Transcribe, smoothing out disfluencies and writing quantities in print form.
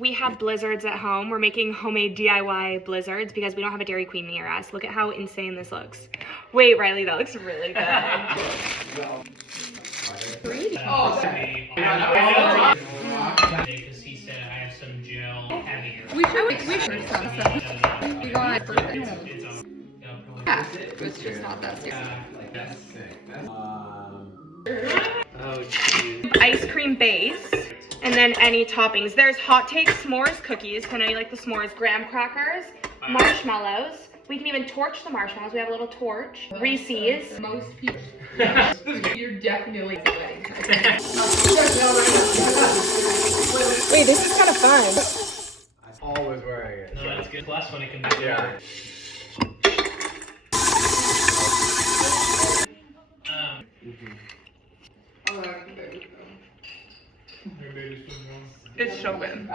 We have blizzards at home. We're making homemade DIY blizzards because we don't have a Dairy Queen near us. Look at how insane this looks. Wait, Riley, that looks really good. Because he said I have some gel heavier. We should some. We got it's just not that serious. Oh, geez. Ice cream base, and then any toppings. There's hot take s'mores cookies. I know you like the s'mores. Graham crackers, marshmallows. We can even torch the marshmallows. We have a little torch. Reese's. Most people. You're definitely wedding. Wait, this is kind of fun. I'm always wearing it. No, that's good. Plus when it can be Yeah. It's so good.